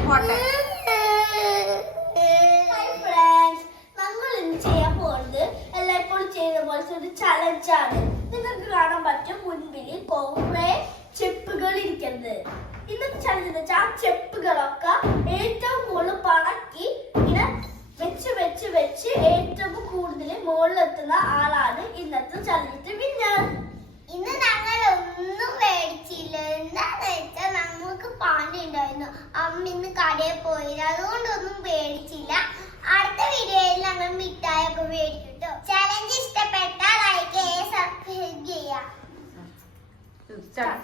പോട്ടെ ഒരു ചലഞ്ചാണ് നിങ്ങൾക്ക് കാണാൻ പറ്റും മുൻപിൽ കുറെ ചെപ്പുകൾ ഇരിക്കുന്നത്. ഇന്നത്തെ ചലഞ്ച് എന്ന് വെച്ചാൽ ആ ചെപ്പുകളൊക്കെ ഏറ്റവും കൂടുതൽ പണക്കി ഇങ്ങനെ വെച്ച് വെച്ച് വെച്ച് ഏറ്റവും കൂടുതൽ മുകളിലെത്തുന്ന ആളാണ് ഇന്നത്തെ ചലഞ്ചിന്റെ വിന്നർ ഇന്ന് മേടിച്ചില്ല എന്താന്ന് വെച്ചാൽ നമുക്ക് പണി ഉണ്ടായിരുന്നു അമ്മ ഇന്ന് കടയിൽ പോയില്ല. അതുകൊണ്ടൊന്നും പേടിച്ചില്ല. അടുത്ത വീഡിയോയിൽ ഞങ്ങൾ മിഠായൊക്കെ മേടിക്കും കേട്ടോ ചലഞ്ച് ഇഷ്ടപ്പെട്ടാൽ ലൈക്ക് സബ്സ്ക്രൈബ് ചെയ്യാം. Stop.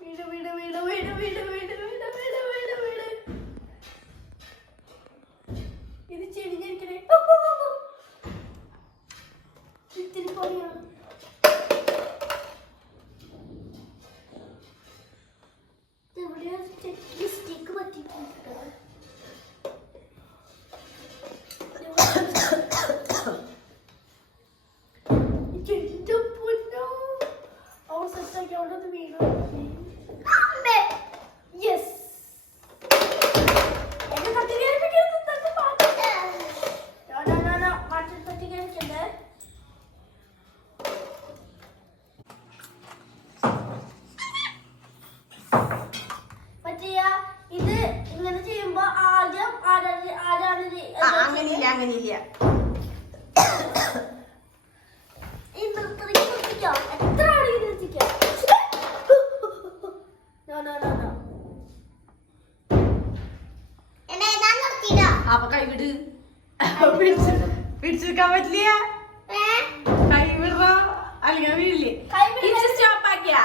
വീട് വീട് വീട് വീട് വീട് വീട്. ഇത് ഇങ്ങനെ ചെയ്യുമ്പോ ആദ്യം ആരാണ് ആരാണ് അങ്ങനെയില്ല അങ്ങനെയില്ല. അപ്പൊ കൈവിട് പിടിച്ചെടുക്കാൻ പറ്റില്ല. കൈവിട അല്ലെങ്കിൽ വീഴില്ലേ സ്റ്റോപ്പ് ആക്കിയാ?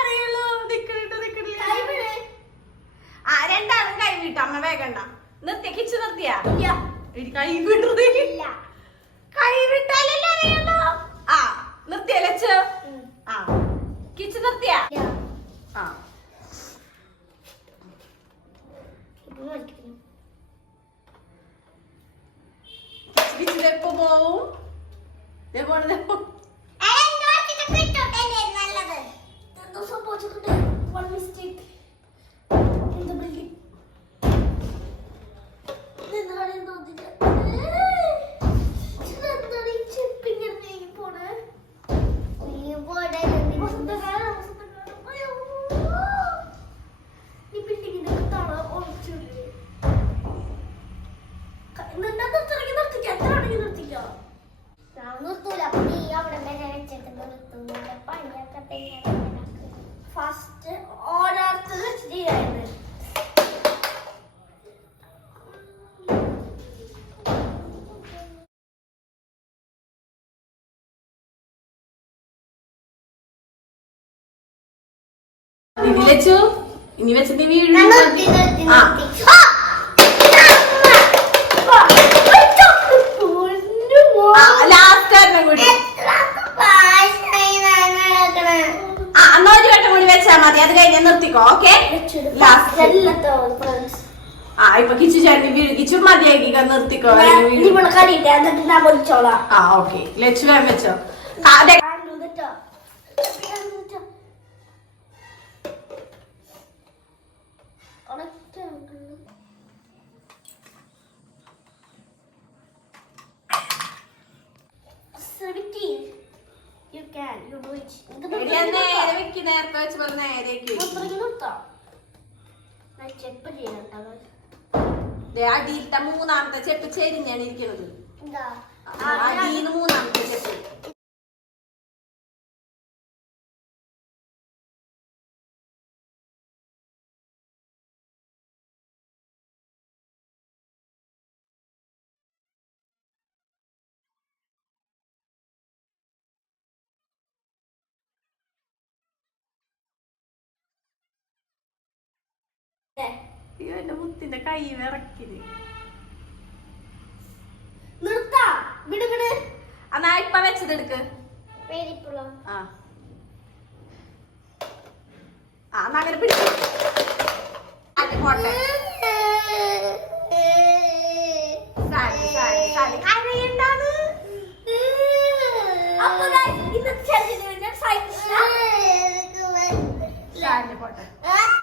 അറിയുള്ളൂ. നിക്കണിട്ട് നിക്കണില്ല ആ രണ്ടാളും കൈവിട്ട അമ്മ വേഗണ്ട നിർത്തിയ കിച്ച് നിർത്തിയാ? കൈവിടുന്നത് കൈവിട്ടാലല്ലേ അറിയുള്ളൂ. ആ നിർത്തിയല്ലേ ആ കിച്ച് നിർത്തിയാ? 啊。ഫസ്റ്റ് ഓരോരുത്തർ ചെയ്യുന്നത് ഇതിലച്ചു ഇനി വെച്ചിട്ട് വീഴും ആ. ലാസ്റ്റ് കൂടി. വട്ടം കൂടി വെച്ചാ മതി. അത് കഴിഞ്ഞ് നിർത്തിക്കോ ഓക്കെ? ആ ഇപ്പൊ കിച്ചു ചേട്ടൻ വീഴുകിച്ചു മതിയാക്കി നിർത്തിക്കോ. ആ ലക്ഷ്മി വെച്ചോ. അതെ അടിയിലത്തെ മൂന്നാമത്തെ ചെപ്പ് ചെരിഞ്ഞാണ് ഇരിക്കുന്നത് അടിയിൽ മൂന്നാമത്തെ ചെപ്പ്. അയ്യോ എന്റെ മുത്തിന്റെ കൈ വിറക്കിന് നിർത്താ. വിട് വിട്. എന്നാ ഇപ്പൊ വെച്ചത് എടുക്ക്. ആ. ആ അങ്ങനെ പിടിച്ചു അത് പോട്ടെ.